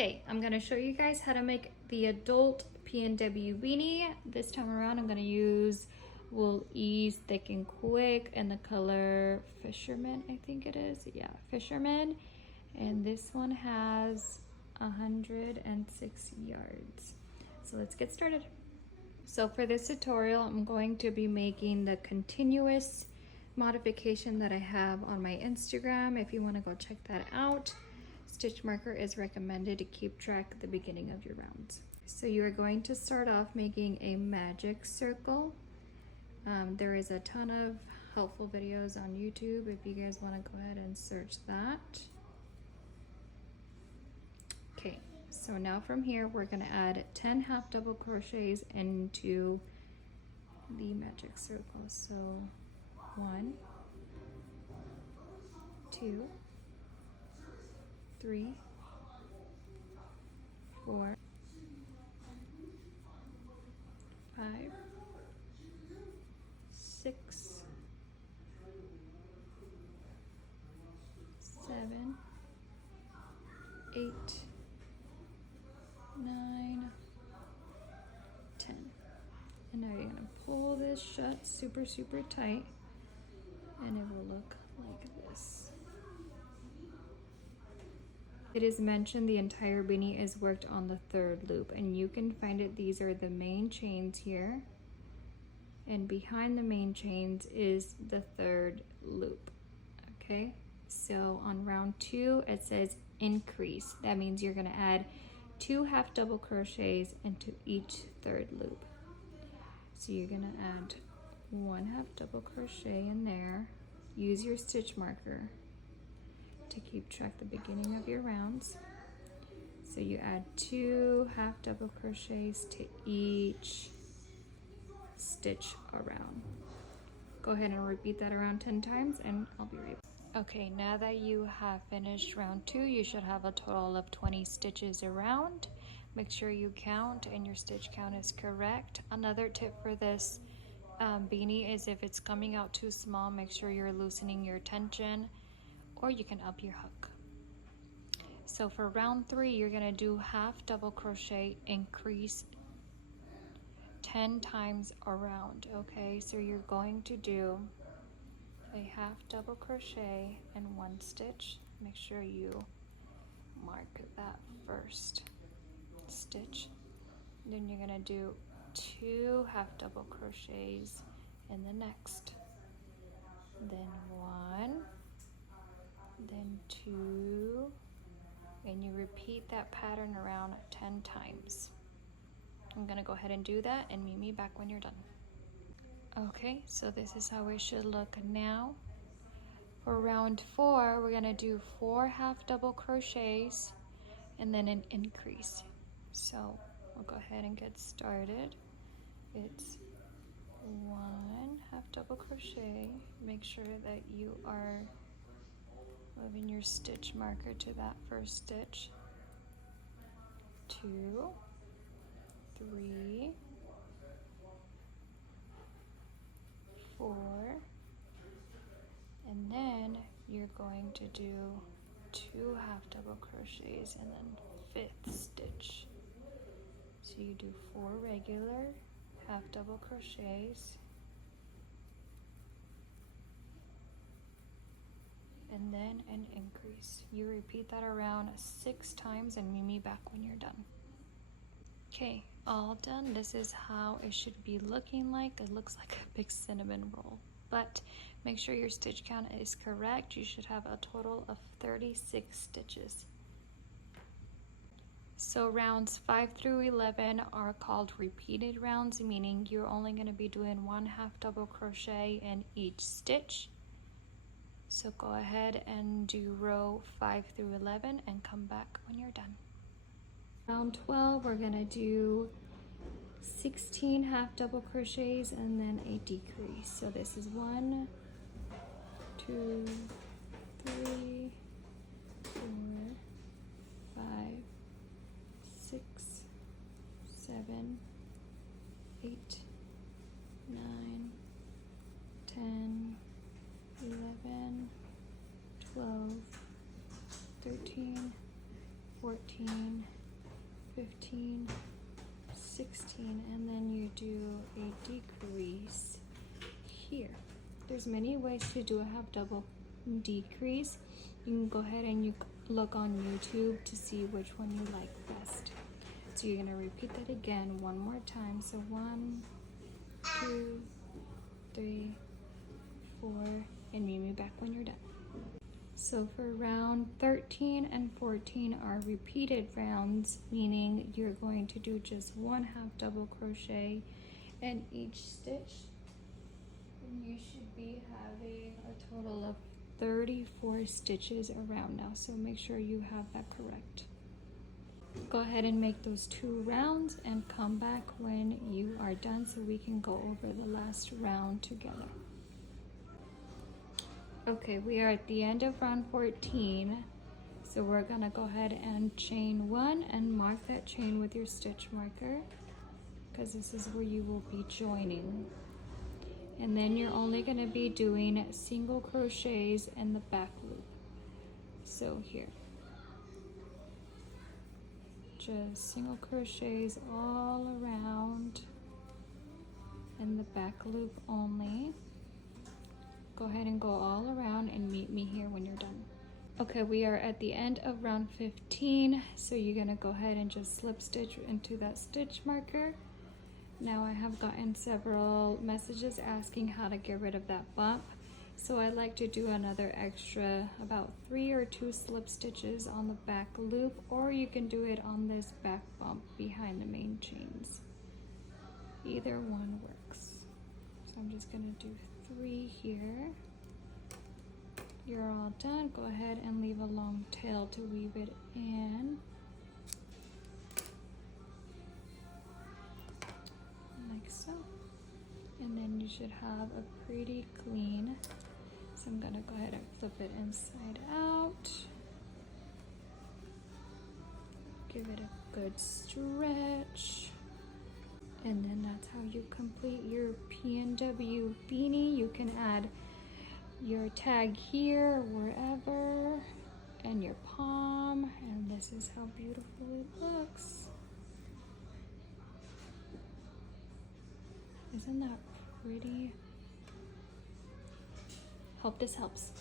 Okay, I'm gonna show you guys how to make the adult PNW beanie. This time around, I'm gonna use Wool Ease Thick and Quick in the color Fisherman, I think it is. Yeah, Fisherman. And this one has 106 yards. So let's get started. So for this tutorial, I'm going to be making the continuous modification that I have on my Instagram. If you want to go check that out, stitch marker is recommended to keep track at the beginning of your rounds. So you are going to start off making a magic circle. There is a ton of helpful videos on YouTube if you guys want to go ahead and search that. Okay, so now from here we're going to add 10 half double crochets into the magic circle. So 1, 2, 3, 4, 5, 6, 7, 8, 9, 10. And now you're going to pull this shut super tight, and it will look like this. It is mentioned the entire beanie is worked on the 3rd loop, and you can find it. These are the main chains here, and behind the main chains is the 3rd loop. Okay, so on round 2 it says increase. That means you're going to add 2 half double crochets into each 3rd loop. So you're going to add 1 half double crochet in there. Use your stitch marker to keep track the beginning of your rounds. So you add 2 half double crochets to each stitch around. Go ahead and repeat that around 10 times and I'll be right back. Okay, now that you have finished round 2, you should have a total of 20 stitches around. Make sure you count and your stitch count is correct. Another tip for this beanie is if it's coming out too small, make sure you're loosening your tension, or you can up your hook. So for round 3, you're gonna do half double crochet, increase 10 times around, okay? So you're going to do a half double crochet and 1 stitch. Make sure you mark that first stitch. Then you're gonna do 2 half double crochets in the next, then 1, then 2, and you repeat that pattern around 10 times. I'm gonna go ahead and do that and meet me back when you're done. Okay, so this is how it should look now. For round 4, we're gonna do 4 half double crochets and then an increase. So we'll go ahead and get started. It's 1 half double crochet. Make sure that you are moving your stitch marker to that first stitch. 2, 3, 4, and then you're going to do 2 half double crochets and then 5th stitch. So you do 4 regular half double crochets and then an increase. You repeat that around 6 times and meet me back when you're done. Okay, all done. This is how it should be looking like. It looks like a big cinnamon roll, but make sure your stitch count is correct. You should have a total of 36 stitches. So rounds 5 through 11 are called repeated rounds, meaning you're only going to be doing 1 half double crochet in each stitch. So go ahead and do row 5 through 11 and come back when you're done. Round 12, we're going to do 16 half double crochets and then a decrease. So this is 1, 2, 3, 4, 5, 6, 7, 8, 9, 10, 11, 12, 13, 14, 14, 15, 16, and then you do a decrease here. There's many ways to do a half double decrease. You can go ahead and you look on YouTube to see which one you like best. So you're gonna repeat that again one more time. So 1, 2, 3, 4, and meet me back when you're done. So for round 13 and 14 are repeated rounds, meaning you're going to do just one half double crochet in each stitch. And you should be having a total of 34 stitches around now, so make sure you have that correct. Go ahead and make those 2 rounds and come back when you are done so we can go over the last round together. Okay, we are at the end of round 14, so we're gonna go ahead and chain 1 and mark that chain with your stitch marker, because this is where you will be joining. And then you're only gonna be doing single crochets in the back loop. So here, just single crochets all around in the back loop only. Go ahead and go all around and meet me here when you're done. Okay, we are at the end of round 15, so you're gonna go ahead and just slip stitch into that stitch marker. Now I have gotten several messages asking how to get rid of that bump, so I like to do another extra about 3 or 2 slip stitches on the back loop, or you can do it on this back bump behind the main chains. Either one works. So I'm just gonna do 3 here. You're all done. Go ahead and leave a long tail to weave it in. Like so. And then you should have a pretty clean. So I'm gonna go ahead and flip it inside out. Give it a good stretch. And then that's how you complete your PNW beanie. You can add your tag here, wherever, and your palm, and this is how beautiful it looks. Isn't that pretty? Hope this helps.